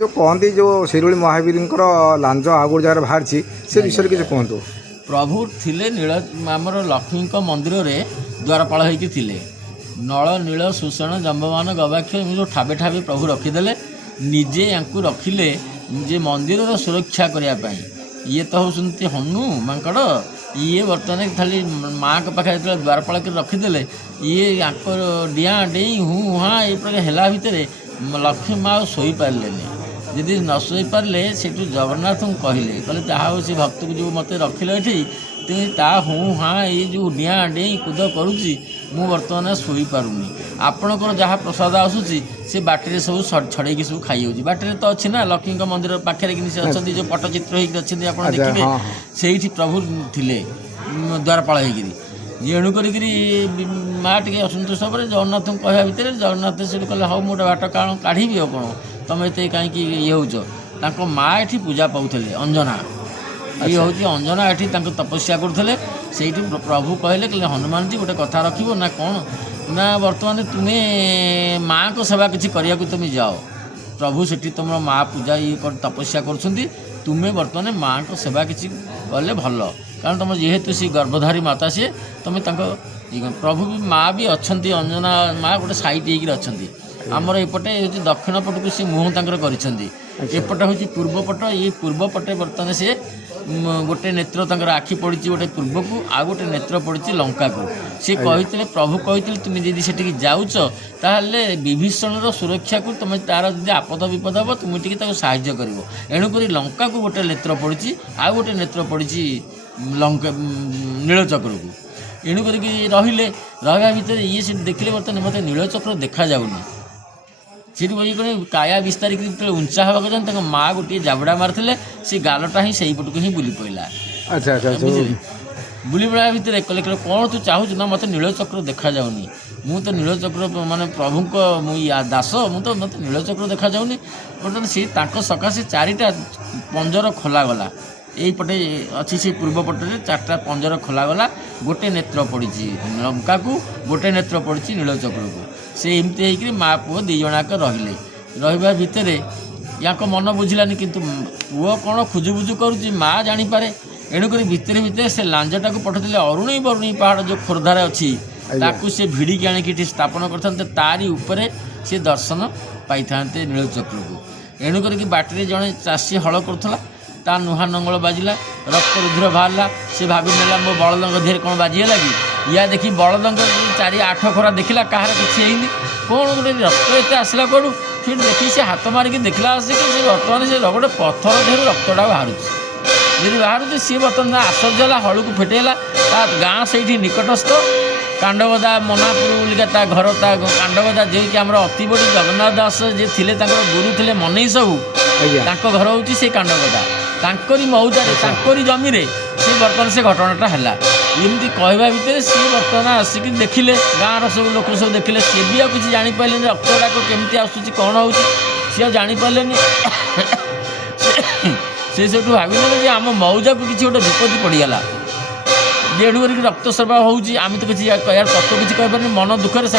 जो कहती जो शिरुली महावीर लांज आगुड़ जगह बाहर से विषय किसी कहतु। प्रभु थिले नील आमर लक्ष्मी मंदिर रे द्वारपाल होती थिले नल नील सुषण जम्बमान गवाक्ष जो ठाबे ठाबे प्रभु रखीदे निजे या रखिले जे मंदिर सुरक्षा करने ये तो होती हनु माकड़ ये बर्तमान खाली माँ के पाखे जो द्वारपाल कर रखीदे ये डिया डे हूँ हाँ ये प्रकार भितर लक्ष्मी माँ शोई पारे जदि न शोई पारे से जगन्नाथ को कहले कहले जहाँ हो सी भक्त को जो मत रखिल ये ता हूँ हाँ ये जो डिया डे कूद करुच्ची मु बर्तमान शोई पारुनी आपणकर जहाँ प्रसाद आसूसी से बाटे सब छड़े सब खाई बाटे तो अच्छी ना लक्ष्मी मंदिर पाखे कि अच्छा जो पट्टचित्र होकर अच्छे आप देखिए से प्रभु थिले द्वारपाल होकर एणु कर माँ टे असंतुष्ट पर जगन्नाथ को कहवा भितर जगन्नाथ से कहले हाँ मुझे बाट कारण काढ़ी कौन तुम ये कहीं ये हो माँ ये पूजा पाते अंजना ये हूँ अंजना ये तपस्या करते से प्रभु कहले कहले हनुमान जी गोटे कथा रख ना कौन ना बर्तमान तुम्हें माँ को सेवा किसी करने को तुम जाओ प्रभु से तुम माँ पूजा ये तपस्या कर तुम्हें बर्तमान माँ को सेवा किसी कले भल कारण तुम जेहेतु सी गर्भधारी माता सी तुम प्रभु भी माँ भी अच्छा अंजना माँ गोटे सैट अच्छा आमर एपटे हूँ दक्षिण पट को सी मुँह तक एपटे हूँ पूर्व पट ये पूर्व पटे बर्तमान से गोटे नेत्र तंकर आखि पड़ी गोटे पूर्व को आ गोटे नेत्र पड़ी लंका को सी कहते प्रभु कहते तुम जदि से जाऊच ताहले विभीषण सुरक्षा को तुम तार जब आपद विपद हम तुम टी साहाय्य कर एणुक लंका को गोटे नेत्र पड़ी आ गोटे नेत्र पड़ी लंका नीलचक्र को एणुक रही रहा भितर ये से देखिले बर्तमान मत नीलचक्र देखा जाऊनी सी काया विस्तारिक उंचा हाँ जाते माँ गोटे जाबड़ा मारते सी गालटा ही से पटक ही बुली पड़ा। अच्छा अच्छा बुझे बुली पड़ा भितर कहले कौन तू चाहूँ ना मत नीलचक्र देखा जाऊनी मु तो नीलचक्र माने प्रभु दास मुझे मत नीलचक्र देखा जाऊनी बर्तमान सी सकाशे चारिटा पंजर खोलागला यहीपटे अच्छी से पूर्व पटे चार्टा पंजर खोलागला गोटे नेत्र पड़ी लंका को गोटे नेत्र पड़ी नीलचक्र को से एमती होकर माँ पुओ दी जनाक रहा भितर या मन बुझलानी किंतु पुओ कौन खुजुबुजु करुच्ची माँ जानीपे एणुक भितर भितर से लांजटा को पठाते अरुणी बरुणी पहाड़ जो खोर्धार अच्छी ताकू से भिड़िकी आणिकी स्थापन करते तारी उपरे से दर्शन पाई था नीलचक्र को एणुक बाटर जड़े चाषी हल करुला ता नुहा नंगल बाजिला रक्त रुधिर बाहरला से भाभी नेला मो बलदंग देह कौन बाजीगला कि या देखी बलदंग 4-8 खरा देखला कहार किसी है कौन गोटे रक्त एत आसला कौन फिर देखी से हाथ मारिक देखला आसिक बर्तमान से गोटे पत्थर देह रक्तटा बाहर जी बाहर सी बर्तमान आश्चर्य हल को फेटेला गाँ से निकटस्थ कांडगदा मनापुर बोलिका घर कांडगदा जे कि आम अति बड़ी जगन्नाथ दास जे थे गुरु थे मनई सबू घर हूँ से कांडगदा तांकरी मौजारे जमी से बर्तमान से घटनाटा है एमती कहवा भितर सी बर्तमान आसिक देखिले गाँव सब लोक सब देखिले सी भी किसी जापारे रक्तटाक केमती आसूँ कौन हो सी जापारे से भाविले आम मौजा को किसी गोटे विपत्ति पड़गला जेणुक रक्त स्राव होम तो किसी यार तत्व किसी कहीपर मन दुखर से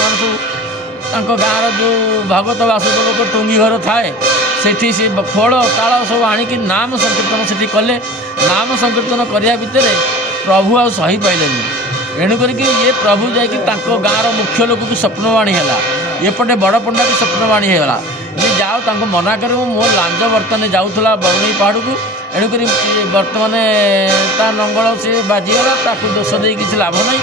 सब गाँव जो भागवत वासुदेव टुंगी घर थाए सेठी से फल ताल सब आणिकी नाम संकीर्तन से कले नाम संकीर्तन करने भितर प्रभु आ सही पाइले एणुक ये प्रभु जा गाँव मुख्य लोक को स्वप्नवाणी है एपटे बड़ पंडा को स्वप्नवाणी है जाओ मना कर मो लांज बर्तमान जाऊला बरुणी पहाड़ को एणुक बर्तमान ता नंगल से बाजीगला दोष दे किसी लाभ ना।